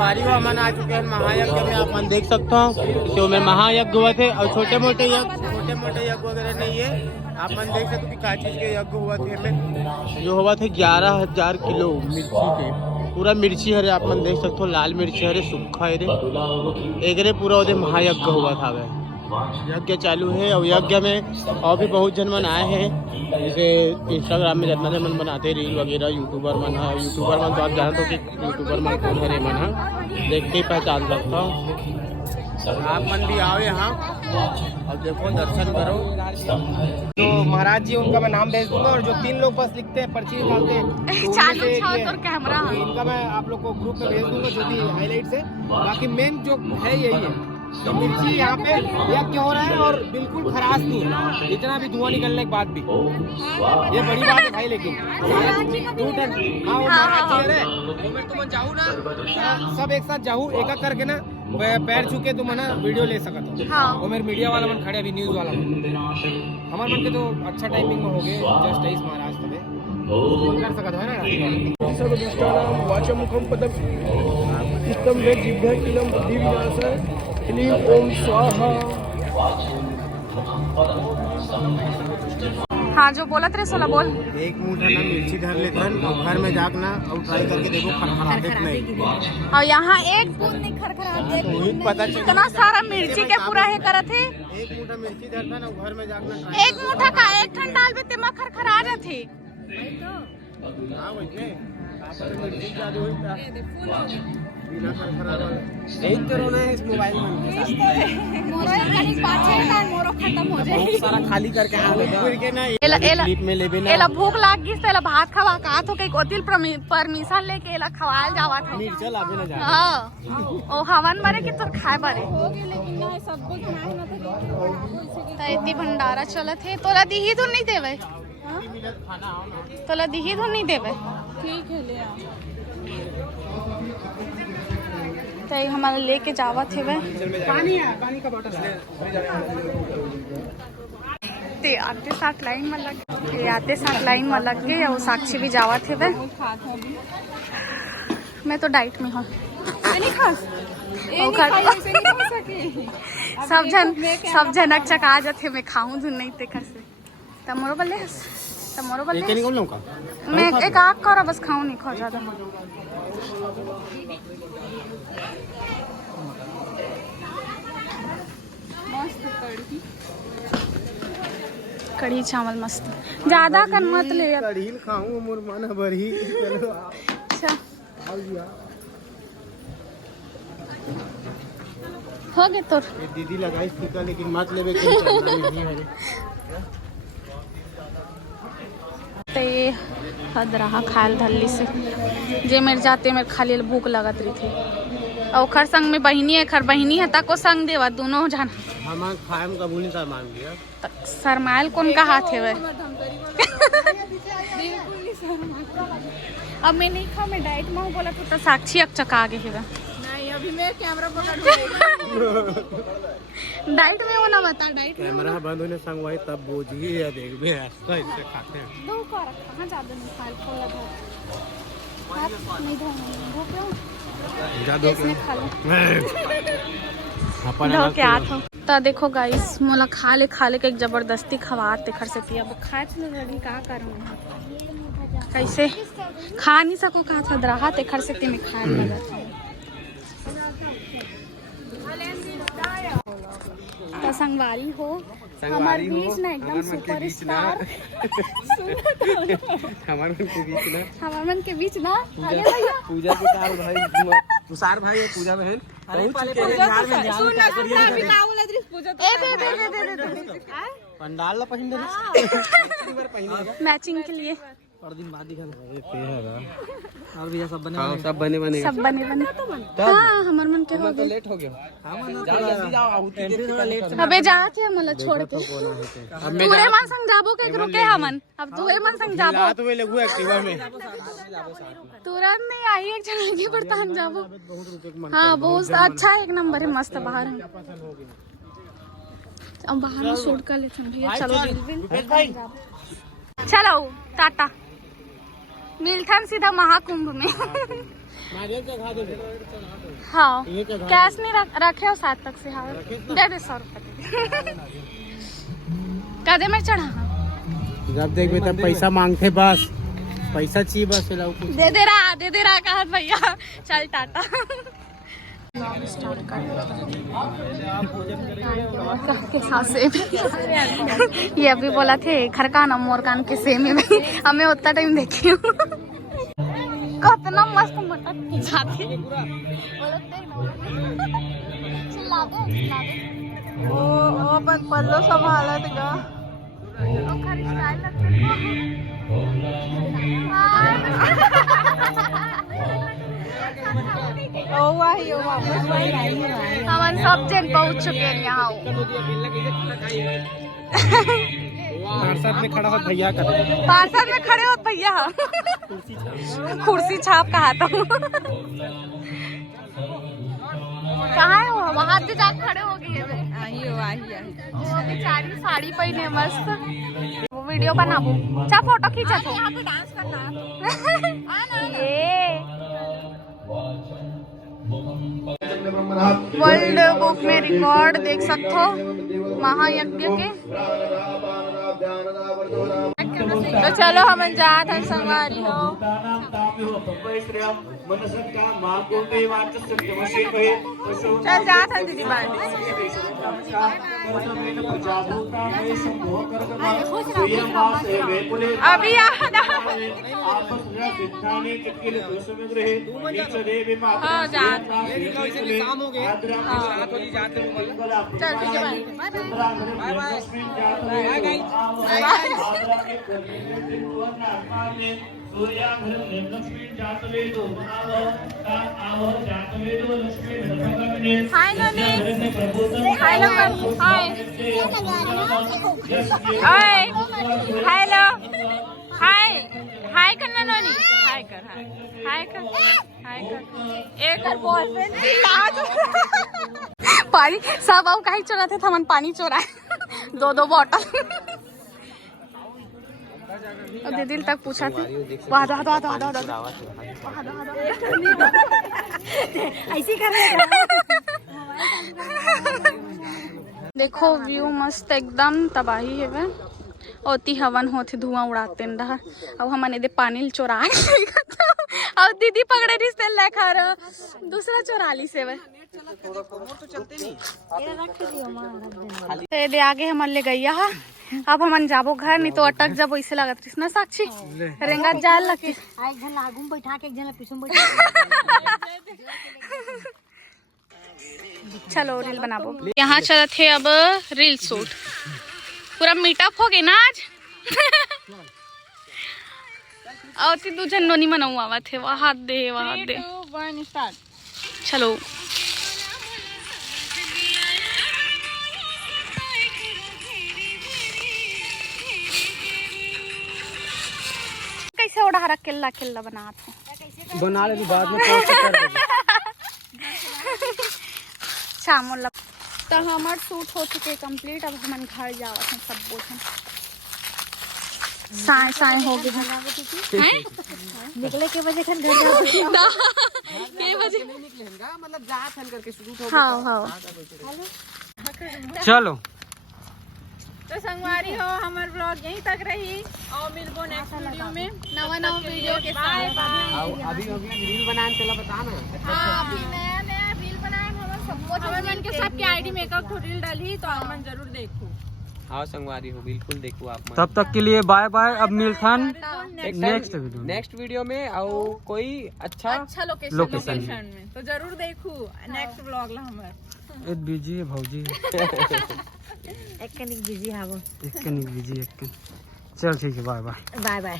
द्वारी हो अमन आ चुके हैं महायज्ञ में। अपन देख सकते हो शो में महायज्ञ हुए थे और छोटे मोटे यज्ञ वगैरह नहीं है। अपन देख सकते हो कि क्या चीज के यज्ञ हुआ थे हमें जो हुआ थे 11,000 किलो मिर्ची के पूरा मिर्ची हरे अपन देख सकते हो लाल मिर्ची हरे सूखा हरे एक रे पूरा उधर महायज्ञ हुआ था वह यज्ञ चालू है। और यज्ञ में और भी बहुत जन मन आए हैं जैसे इंस्टाग्राम में जितना जन मन बनाते रील वगैरह यूट्यूबर मन है। यूट्यूबर मन तो आप जानते हो कि यूट्यूबर मन कौन हरे मन है देख के पहचान सकता हूँ। आप मन भी आओ यहाँ और देखो दर्शन करो। तो महाराज जी उनका मैं नाम भेज दूंगा और जो 3 लोग बस लिखते हैं पर्ची निकालते हैं तो कैमरा इनका मैं आप लोग को ग्रुप में भेज दूंगा जो भी हाईलाइट है। बाकी मेन जो है यही है तो मिर्ची यहाँ पे यज्ञ हो रहा है और बिल्कुल खराश नहीं है इतना भी धुआं निकलने के बाद भी ये बड़ी बात है भाई। लेकिन 2 टन हाँ वो महाराज जी तुम जाऊ ना सब एक साथ जाऊ एक एक करके ना पैर छूके तुम ना वीडियो ले सकते हो। वो मेरे मीडिया वाला मन खड़े अभी न्यूज वाला हमारे मन के तो अच्छा टाइमिंग में हो गए जस्ट 23 महाराज तब कर सकते है ना सर्वदुष्टानां वाचमुखं पदम इष्टं वे जिह्वाकिलं बुद्धि विनाशाय क्लीं ओम स्वाहा। हाँ जो बोला तेरे सोला बोल। एक मुठा ना मिर्ची धर लेते हैं और घर में जाकर और ट्राई करके देखो खरखराते नहीं। और यहाँ एक बूंद नहीं खरखराते पता चल इतना सारा मिर्ची के पूरा है करत है। एक मुठा मिर्ची धरता ना घर में जाकर एक मुठा का 1 टन डाल भी तेमा खरखरा रहे थे। हाँ वैसे मिर्ची जादू बिना खरखरा यही तो रोना है इस मोबाइल में मोरो खत्म हो जाए सारा खाली करके एला भूख लाग गई एला भात खवा का तो कई कोतिल परमिशन लेके एला खवाल जावा था मिर्चा लाबे ना जा। हां ओ हवन बारे के तोर खाए बारे होगी लेकिन ना सब कुछ नहीं मतलब त इतनी भंडारा चलत है तोला दीही तो नहीं देवे तोला दीही तो नहीं देवे ठीक है ले आओ तो हमारा लेके जावत है पानी है पानी का बोतल है ते आते साथ लाइन में लग ये आते साथ लाइन में लग के और साक्षी भी जावत है मैं तो डाइट में हूँ सब जनक चका जाते मैं खाऊं धुन नहीं ते कैसे तमरो बल्ले मैं एक आग करो बस खाऊं नहीं खा ज्यादा कढ़ी चावल मस्त ज्यादा कर मत ले कढ़ी खाऊं मोर मन भरी अच्छा हो गए तो दीदी लगाई फीका लेकिन मत लेवे नहीं है तो ये हद रहा खायल धल्ली से जे मेरे जाते मेरे खाली भूख लगत रही थी और खर संग में बहनी है खर बहनी है तको संग देवा दोनों जाना हम खाएम कबूल नहीं मान लिया सरमाइल कौन का हाथ है वह अब मैं नहीं खाऊं मैं डाइट में हूँ बोला तो साक्षी अब चका आगे है नहीं अभी मैं कैमरा पकड़ डाइट में वो ना बता डाइट कैमरा बंद होने संग वही तब बोझी या देख भी ऐसा इससे खाते हैं दो का रखा हां ज्यादा नहीं खाल को लगा हाथ नहीं धोना ज्यादा खा लो धो के हाथ हो तो देखो गाइस मोला खा ले के एक जबरदस्ती खवात ते खर से पिया अब खाए तो लगी का करूं कैसे खा नहीं सको कहां था रहा ते खर से में खाए लगा तो संगवारी हो हमारे बीच ना एकदम सुपरस्टार हमारे मन के बीच ना पूजा के साथ भाई तुषार भाई पूजा बहन पंडाल ला पहन मैचिंग के लिए और दिन बाद और भैया सब बने हाँ हमार मन के हो गए लेट हो गया अबे जाते हम मला छोड़ के तूरे मन संग जाबो के रुके हमन अब तूरे मन संग जाबो तो वे लगू एक्टिवा में तुरंत नहीं आई एक जगह के बर्तन जाबो हाँ बहुत अच्छा एक नंबर है मस्त बाहर है अब बाहर में शूट कर लेते हैं भैया चलो चलो टाटा मिलथन सीधा महाकुंभ में नारियल का खा दे। हाँ ये क्या कैश नहीं रखे हो 7 तक से। हाँ दे 100 रुपये कदे में चढ़ा। जब देख बेटा पैसा मांगते बस, पैसा चाहिए बस। दे दे रहा कहा भैया। चल टाटा। ये अभी बोला थे खरकान मोर कान के सेम में हमें उतना टाइम देखी हूँ। कितना मस्त मटक जाती। ओ अपन पल्लो संभालत गा। हमन सब जन पहुंच चुके हैं यहाँ। पार्षद में खड़ा हो भैया कर। पार्षद में खड़े हो भैया। कुर्सी छाप कहा था। कहाँ है वो? वहाँ से जाकर खड़े हो गए। वो बेचारी साड़ी पहने मस्त। वो वीडियो बनाबो। चा फोटो खींचा तो। यहाँ पे डांस करना। वर्ल्ड बुक में रिकॉर्ड देख सकते हो महायज्ञ के। तो चलो हम जात हम संगवारी हो। चल जात हम दीदी बात। अभी हाँ जात। काम हो गए। चल ठीक है हाय ननी। हाय हाय हेलो हाय हाय करना ननी। हाय कर हाय कर हाय कर। एक और बॉयफ्रेंड पानी सब आओ कहीं चोराते थे हमन पानी चोराए 2 बोतल। दीदी तक पूछा थी ऐसी कर। देखो व्यू मस्त एकदम तबाही है वे। ओती हवन होती धुआं उड़ाते रहा। अब हमने दे पानी चोरा और दीदी पकड़े रिश्ते लेखा दूसरा चोरा ली से वे। दे आगे हम ले गई। अब हम जाबो घर नहीं तो अटक जाबो। इसे लागत ना साक्षी रेंगा जाल लगती। एक जन आगू में बैठा के एक जन पीछे में बैठा। चलो रील बनाबो। यहाँ चलत है अब रील शूट। पूरा मीटअप हो गए ना आज। और 2 जन नोनी मनवा थे। वहाँ दे 3, 2, 1 स्टार्ट। चलो कैसे उड़ा केल्ला केल्ला बना ले बाद में तो हमार शूट हो चुके कंप्लीट। अब हम घर जावत हैं सब बोझन साए हो गए हैं। निकले के बजे घर जाओ के बजे मतलब जात हन करके शूट हो। हाँ चलो तो संगवारी हो हमार ब्लॉग यहीं तक रही और मिलबो नेक्स्ट वीडियो में नवा वीडियो के साथ। अभी रील बनाने चला बताना। हाँ अभी नया रील बनाए हम सबको मन के सबके आईडी में एक रील डाली तो मन जरूर देखो। हाँ संगवारी हो बिल्कुल देखो आप। तब तक के लिए बाय बाय। अब मिलथन नेक्स्ट वीडियो में और कोई अच्छा लोकेशन में तो जरूर देखो नेक्स्ट ब्लॉग ला हमार। एक बिजी है भौजी। एक कनिक बिजी हावो। एक कनिक बिजी एक। चल ठीक है बाय बाय। Bye bye.